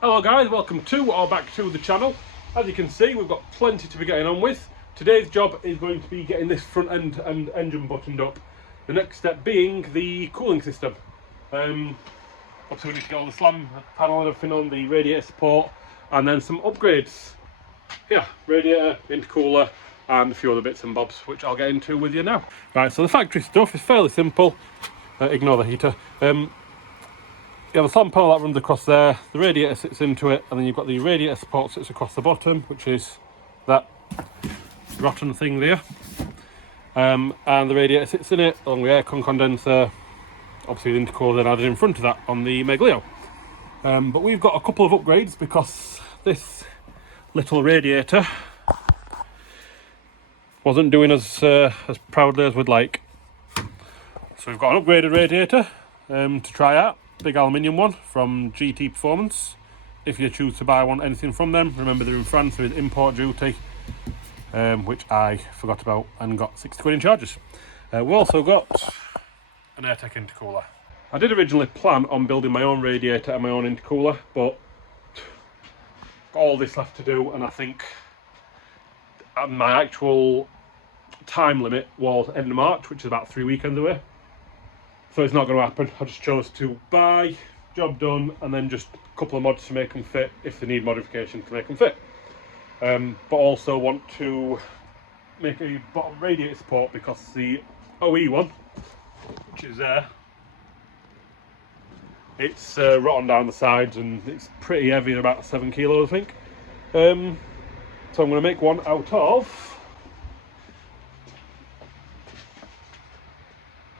Hello guys, welcome to or back to the channel. As you can see, we've got plenty to be getting on with. Today's job is going to be getting this front end and engine buttoned up. The next step being the cooling system. Obviously we need to get all the slam panel and everything on, the radiator support, and then some upgrades. Yeah, radiator, intercooler, and a few other bits and bobs, which I'll get into with you now. Right, so the factory stuff is fairly simple. Ignore the heater. You have a slam panel that runs across there, the radiator sits into it, and then you've got the radiator support sits across the bottom, which is that rotten thing there. And the radiator sits in it, along with aircon condenser, obviously the intercooler then added in front of that on the Meglio. But we've got a couple of upgrades because this little radiator wasn't doing as proudly as we'd like. So we've got an upgraded radiator to try out. Big aluminium one from GT Performance. If you choose to buy anything from them, remember they're in France with import duty, which I forgot about and got 60 quid in charges. We've also got an airtec intercooler. I did originally plan on building my own radiator and my own intercooler, but got all this left to do, and I think my actual time limit was end of March, which is about 3 weekends away. So it's not going to happen. I just chose to buy, job done, and then just a couple of mods to make them fit if they need modification to make them fit. But also want to make a bottom radiator support because the OE one, which is there, it's rotten down the sides and it's pretty heavy, about 7 kilos I think. So I'm going to make one out of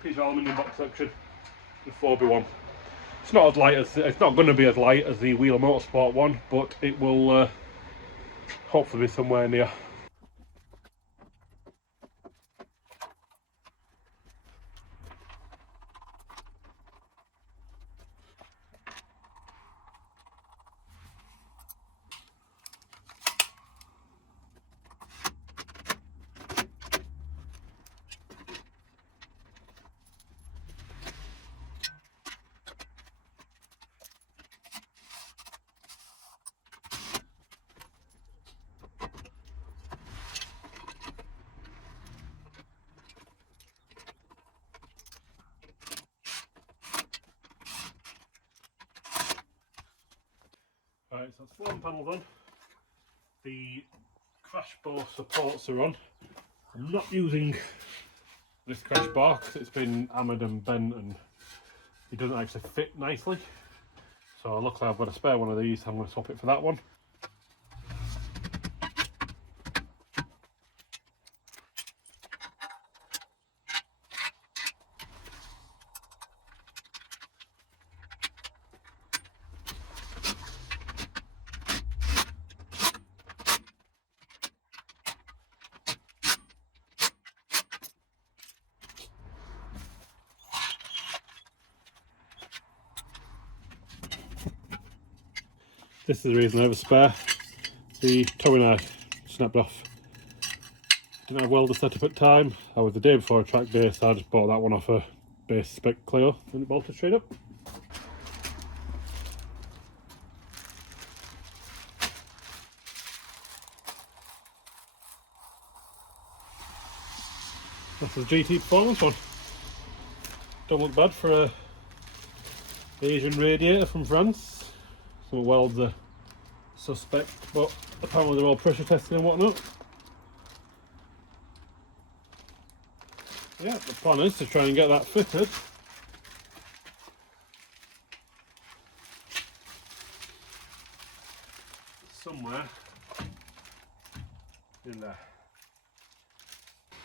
piece of aluminium box section, the 4x1. It's not going to be as light as the Wheeler Motorsport one, but it will hopefully be somewhere near. Right, so slam panels on, the crash bar supports are on. I'm not using this crash bar because it's been hammered and bent and it doesn't actually fit nicely. So luckily I've got a spare one of these, I'm going to swap it for that one. This is the reason I have a spare. The towing eye snapped off. Didn't have welder set up at time. I was the day before a track day, so I just bought that one off a base spec Clio and it bolted straight up. This is the GT Performance one. Don't look bad for a Asian radiator from France. Some welds are suspect, but apparently they're all pressure tested and whatnot. Yeah, the plan is to try and get that fitted. Somewhere in there.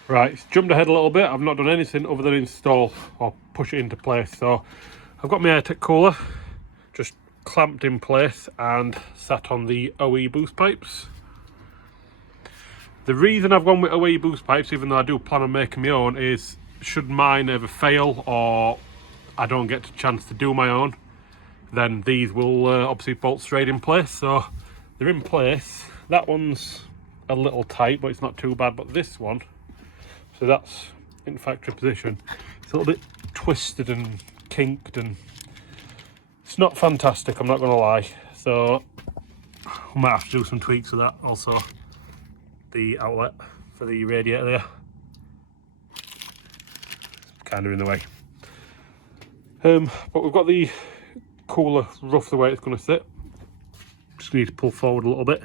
Right, it's jumped ahead a little bit. I've not done anything other than install or push it into place. So I've got my airtec cooler just clamped in place and sat on the OE boost pipes. The reason I've gone with OE boost pipes, even though I do plan on making my own, is should mine ever fail or I don't get a chance to do my own, then these will obviously bolt straight in place. So they're in place. That one's a little tight, but it's not too bad. But this one, so that's in factory position, it's a little bit twisted and kinked and it's not fantastic, I'm not going to lie. so we might have to do some tweaks with that. Also, the outlet for the radiator there, kind of in the way. But we've got the cooler rough the way it's going to sit. Just need to pull forward a little bit,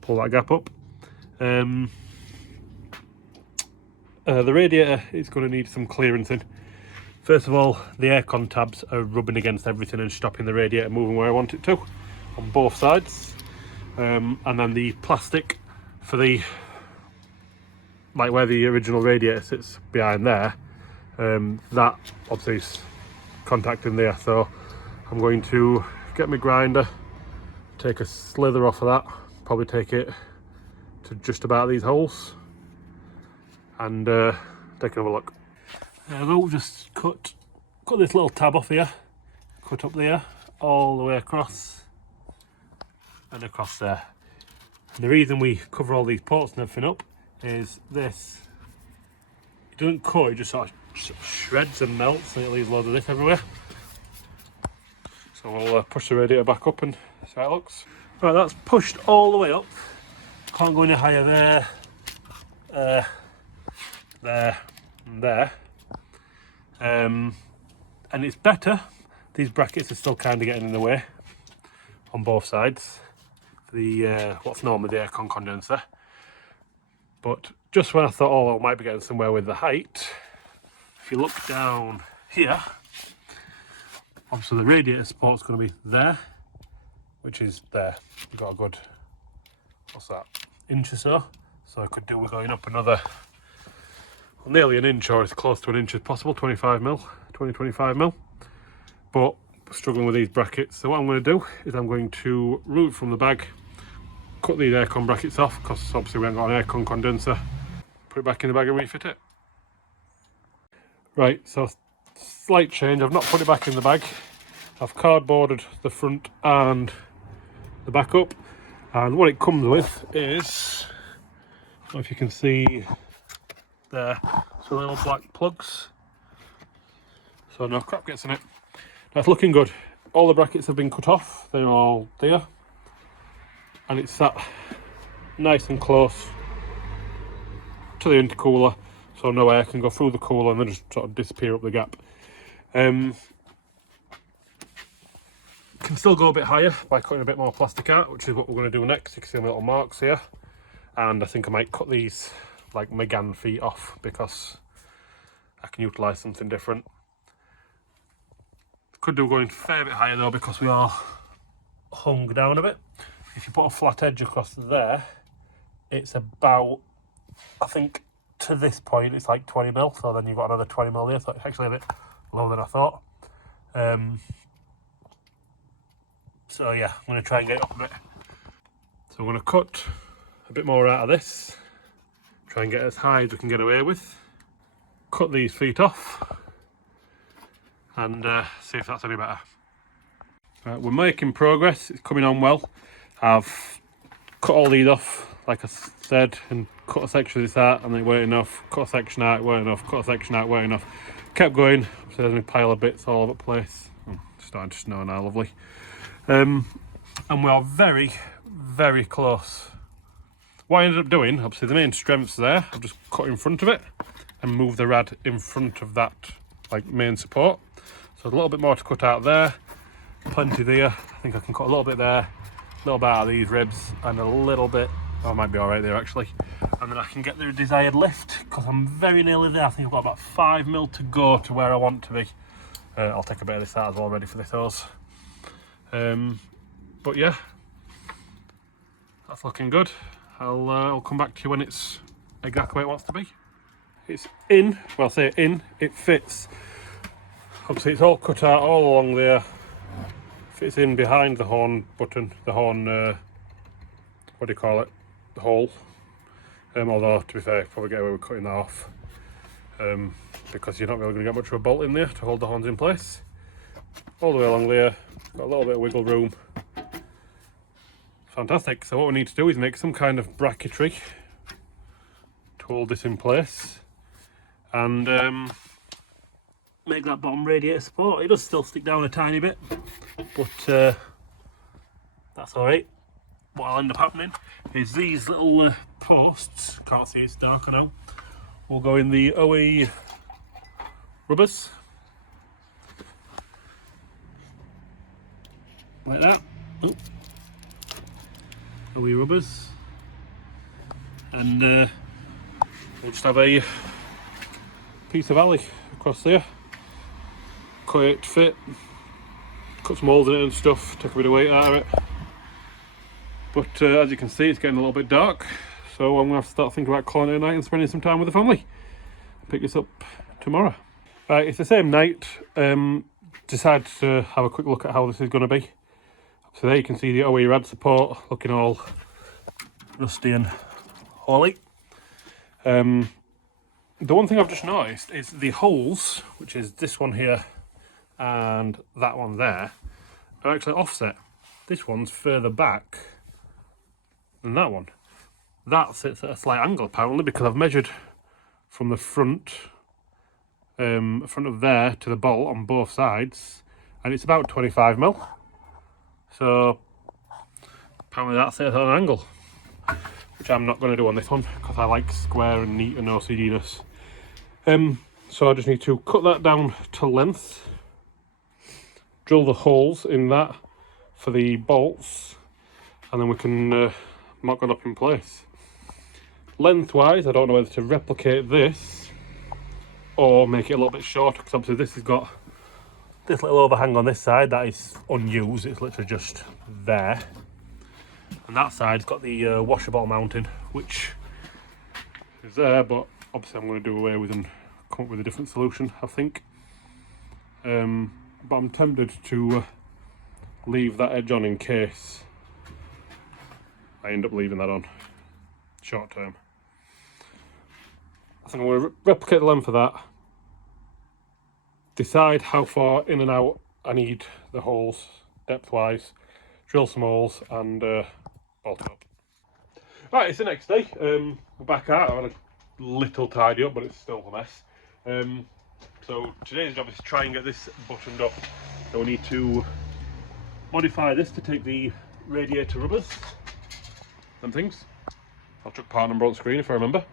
pull that gap up. The radiator is going to need some clearancing. First of all, the aircon tabs are rubbing against everything and stopping the radiator moving where I want it to on both sides. And then the plastic for the, like where the original radiator sits behind there, that obviously is contacting there. So I'm going to get my grinder, take a slither off of that, probably take it to just about these holes, and take another look. We'll just cut this little tab off here, cut up there, all the way across and across there. And the reason we cover all these ports and everything up is this. It doesn't cut, it just sort of shreds and melts, and it leaves loads of this everywhere. So we'll push the radiator back up and see how it looks. Right, that's pushed all the way up. Can't go any higher there, there and there. And it's better. These brackets are still kind of getting in the way on both sides. The what's normally the aircon condenser. But just when I thought, oh, I might be getting somewhere with the height, if you look down here, obviously the radiator support's going to be there, which is there. We've got a good, what's that, inch or so. So I could do with going up another, well, nearly an inch, or as close to an inch as possible, 25 mil, 25 mil. But struggling with these brackets. So what I'm going to do is I'm going to remove from the bag, cut these aircon brackets off, because obviously we haven't got an aircon condenser, put it back in the bag and refit it. Right, so slight change. I've not put it back in the bag. I've cardboarded the front and the back up, and what it comes with is, I don't know if you can see there, so little black plugs, so no crap gets in it. That's looking good. All the brackets have been cut off, they're all there, and it's sat nice and close to the intercooler, so no air can go through the cooler and then just sort of disappear up the gap. Can still go a bit higher by cutting a bit more plastic out, which is what we're going to do next. You can see the little marks here, and I think I might cut these like Megane feet off because I can utilise something different. Could do going a fair bit higher though, because we are hung down a bit. If you put a flat edge across there, it's about, I think to this point it's like 20 mil, so then you've got another 20 mil there, so it's actually a bit lower than I thought. So yeah, I'm going to try and get it up a bit. So I'm going to cut a bit more out of this, try and get as high as we can get away with, cut these feet off, and see if that's any better. Right, we're making progress, it's coming on well. I've cut all these off, like I said, and cut a section of this out, and it weren't enough, cut a section out, it weren't enough, cut a section out, it weren't enough. Kept going, so there's a pile of bits all over the place. Starting to snow now, lovely. And we are very, very close. What I ended up doing, obviously the main strength's there, I've just cut in front of it and moved the rad in front of that like main support. So there's a little bit more to cut out there, plenty there. I think I can cut a little bit there, a little bit out of these ribs, and a little bit, oh, I might be all right there actually. And then I can get the desired lift, because I'm very nearly there. I think I've got about 5 mil to go to where I want to be. I'll take a bit of this out as well, ready for this hose. But yeah, that's looking good. I'll come back to you when it's exactly where it wants to be. It's in, well I say in, it fits. Obviously it's all cut out all along there. Fits in behind the horn button, the horn, what do you call it, the hole. Although to be fair, you probably get away with cutting that off, because you're not really going to get much of a bolt in there to hold the horns in place. All the way along there, got a little bit of wiggle room. Fantastic. So what we need to do is make some kind of bracketry to hold this in place, and make that bottom radiator support. It does still stick down a tiny bit, but that's alright. What I'll end up happening is these little posts, can't see it's darker now, will go in the OE rubbers. Like that. Oh. OE rubbers. And we'll just have a piece of alley across there. Cut it to fit. Cut some holes in it and stuff, take a bit of weight out of it. But as you can see, it's getting a little bit dark, so I'm going to have to start thinking about calling it a night and spending some time with the family. Pick this up tomorrow. Right, it's the same night. Decided to have a quick look at how this is going to be. So there you can see the OE rad support looking all rusty and holy. The one thing I've just noticed is the holes, which is this one here and that one there, are actually offset. This one's further back than that one. That sits at a slight angle apparently, because I've measured from the front of there to the bolt on both sides, and it's about 25mm. So apparently that sits at an angle, which I'm not going to do on this one because I like square and neat and OCD-ness. So I just need to cut that down to length, drill the holes in that for the bolts, and then we can mock it up in place. Lengthwise, I don't know whether to replicate this or make it a little bit shorter, because obviously this has got this little overhang on this side that is unused. It's literally just there, and that side's got the washer bottle mounting, which is there, but obviously I'm going to do away with and come up with a different solution, I think. But I'm tempted to leave that edge on in case I end up leaving that on short term. I think I'm going to replicate the length of that, decide how far in and out I need the holes depth wise, drill some holes and bolt it up. Right, it's the next day. We're back out. I've had a little tidy up, but it's still a mess. So today's job is to try and get this buttoned up. So we need to modify this to take the radiator rubbers and things. I'll chuck part number on screen if I remember.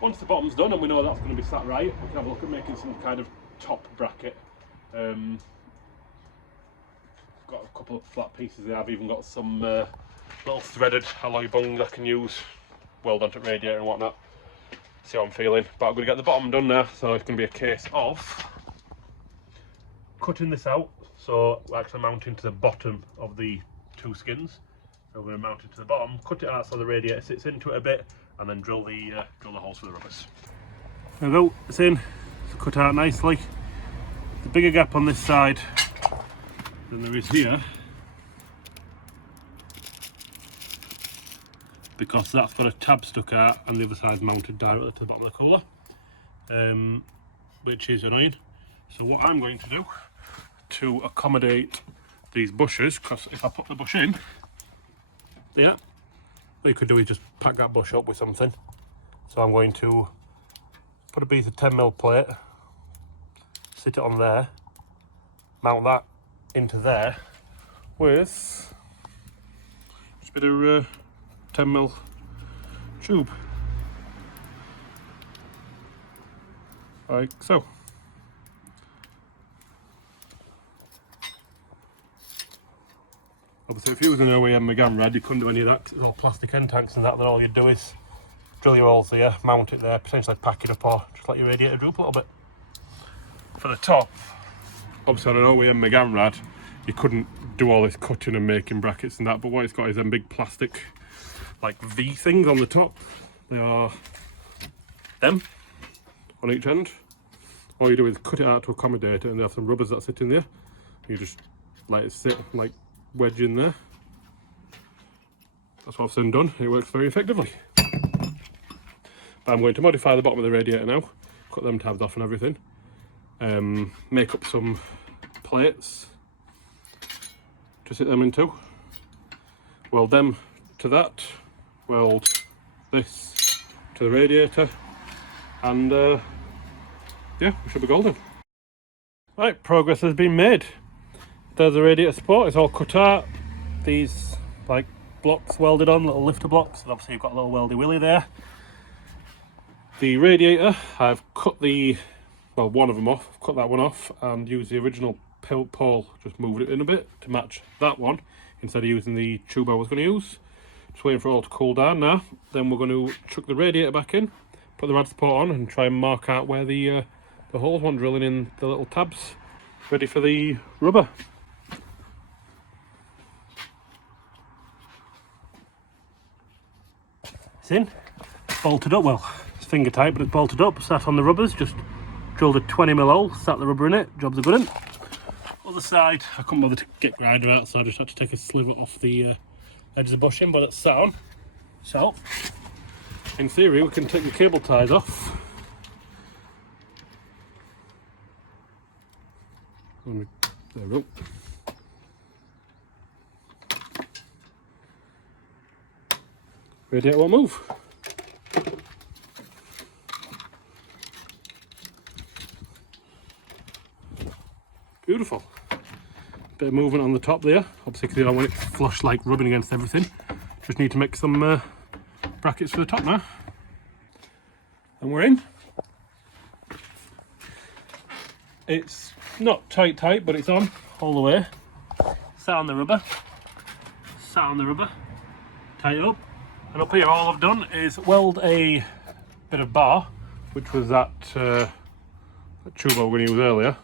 Once the bottom's done and we know that's going to be sat right, we can have a look at making some kind of top bracket. Got a couple of flat pieces there. I've even got some little threaded alloy bungs I can use, weld onto the radiator and whatnot. See how I'm feeling. But I'm going to get the bottom done now, so it's going to be a case of cutting this out, so we're actually mounting to the bottom of the two skins. So we're going to mount it to the bottom, cut it out so the radiator sits into it a bit, and then drill the holes for the rubbers. There we go, it's in, it's cut out nicely. There's a bigger gap on this side than there is here, because that's got a tab stuck out and the other side's mounted directly to the bottom of the cooler, which is annoying. So what I'm going to do to accommodate these bushes, because if I put the bush in, yeah, what you could do is just pack that bush up with something. So I'm going to put a piece of 10mm plate, sit it on there, mount that into there with just a bit of 10mm tube, like so. Obviously if you was an OEM Megan rad, you couldn't do any of that because it's all plastic end tanks and that, then all you'd do is drill your holes there, mount it there, potentially pack it up or just let your radiator droop a little bit. For the top, obviously on an OEM Megan rad, you couldn't do all this cutting and making brackets and that, but what it's got is them big plastic like V things on the top. They are them on each end. All you do is cut it out to accommodate it, and they have some rubbers that sit in there. You just let it sit like wedge in there. That's what I've seen done. It works very effectively. But I'm going to modify the bottom of the radiator now, cut them tabs off and everything, make up some plates to sit them into, weld them to that, weld this to the radiator, and yeah, we should be golden. Right, progress has been made. there's the radiator support. It's all cut out. These like blocks welded on, little lifter blocks, and obviously you've got a little weldy willy there. The radiator, I've cut one of them off. I've cut that one off and used the original pole, just moved it in a bit to match that one instead of using the tube I was going to use. Just waiting for it all to cool down now. Then we're going to chuck the radiator back in, put the rad support on, and try and mark out where the holes want drilling in the little tabs. Ready for the rubber. It's in, bolted up. Well, it's finger tight, but it's bolted up. Sat on the rubbers, just drilled a 20mm hole, sat the rubber in it. Jobs are good in. Other side, I couldn't bother to get grinder out, so I just had to take a sliver off the edge of the bushing, but it's sat on. So, in theory, we can take the cable ties off. There we go. Radiator won't move. Beautiful. Bit of movement on the top there. Obviously, because you don't want it flush like rubbing against everything. Just need to make some brackets for the top now. And we're in. It's not tight, but it's on all the way. Sat on the rubber. Sat on the rubber. Tight it up. And up here, all I've done is weld a bit of bar, which was that tube I was going to use earlier,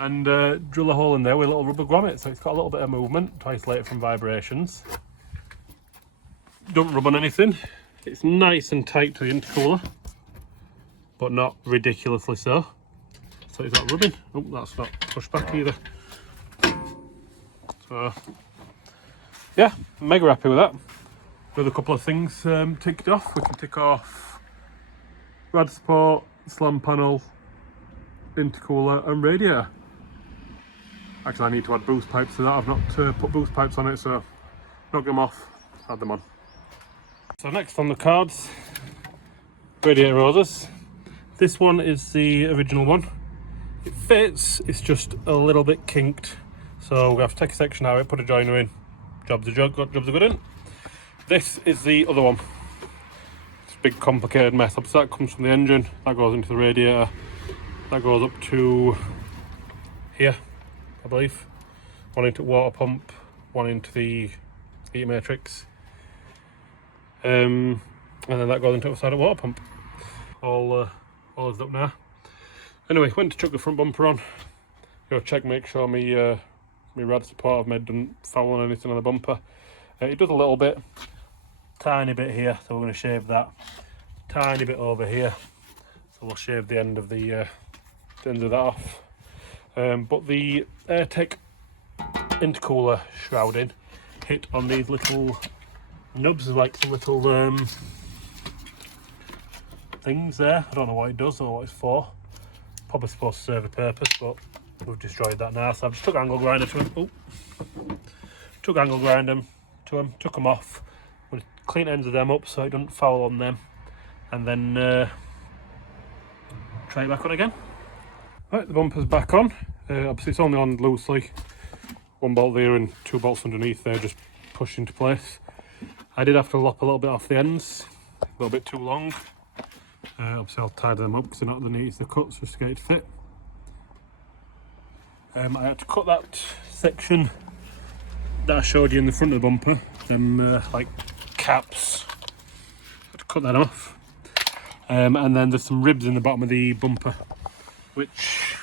and drill a hole in there with a little rubber grommet, so it's got a little bit of movement to isolate it from vibrations. Don't rub on anything. It's nice and tight to the intercooler, but not ridiculously so. So it's not rubbing. Oh, that's not pushed back either. So yeah, mega happy with that. With a couple of things ticked off. We can tick off rad support, slam panel, intercooler and radiator. Actually, I need to add boost pipes to that. I've not put boost pipes on it, so knock them off, add them on. So next on the cards, radiator roses. This one is the original one. It fits, it's just a little bit kinked. So we have to take a section out, put a joiner in. Jobs are good in. This is the other one. It's a big complicated mess. So that comes from the engine, that goes into the radiator, that goes up to here, I believe. One into water pump, one into the heat matrix, and then that goes into the side of water pump. All is up now. Anyway, went to chuck the front bumper on. Go check, make sure my rad support I've made doesn't foul on anything on the bumper. It does a little bit, tiny bit here, so we're going to shave that. Tiny bit over here, so we'll shave the end of that off. But the airtec intercooler shrouding hit on these little nubs, like the little things there. I don't know what it does or what it's for. Probably supposed to serve a purpose, but we've destroyed that now. So I've just took angle grinder to them. Took angle grinder to them, took them off. We'll clean ends of them up so it doesn't foul on them, and then try it back on again. Right, the bumper's back on. Obviously it's only on loosely. One bolt there and two bolts underneath there just pushed into place. I did have to lop a little bit off the ends, a little bit too long. Obviously I'll tidy them up because they're not underneath the cuts just to get it fit. I had to cut that section that I showed you in the front of the bumper, them like caps. I had to cut that off. And then there's some ribs in the bottom of the bumper, which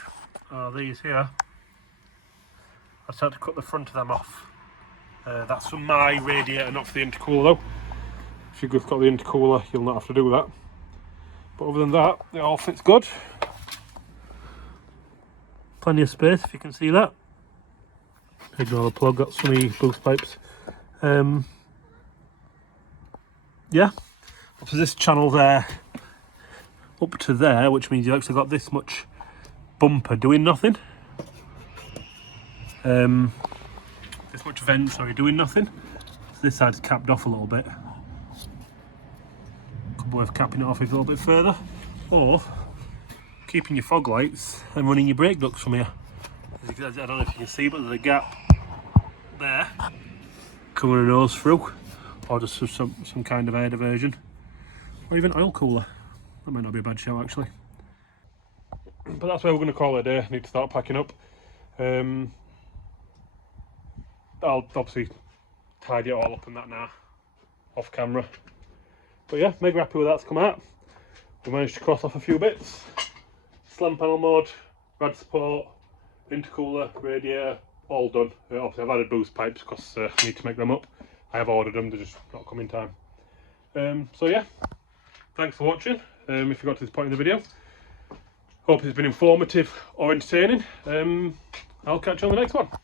are these here. I just had to cut the front of them off. That's for my radiator, not for the intercooler though. If you've got the intercooler, you'll not have to do that. But other than that, it all fits good. Plenty of space, if you can see that. Ignore the plug, got some boost pipes. Yeah, up to this channel there, up to there, which means you've actually got this much bumper doing nothing. This much vent, sorry, doing nothing. So this side's capped off a little bit. Could be worth capping it off a little bit further, or keeping your fog lights and running your brake ducts from here. I don't know if you can see, but there's a gap there coming a nose through, or just some kind of air diversion, or even oil cooler. That might not be a bad show actually. But that's where we're going to call it a day. I need to start packing up. I'll obviously tidy it all up and that now, off camera. But yeah, mega happy with that's come out. We managed to cross off a few bits. Slam panel mode, rad support, intercooler, radiator, all done. Obviously I've added boost pipes because I need to make them up. I have ordered them, they're just not coming in time. So yeah, thanks for watching. If you got to this point in the video, hope it's been informative or entertaining. I'll catch you on the next one.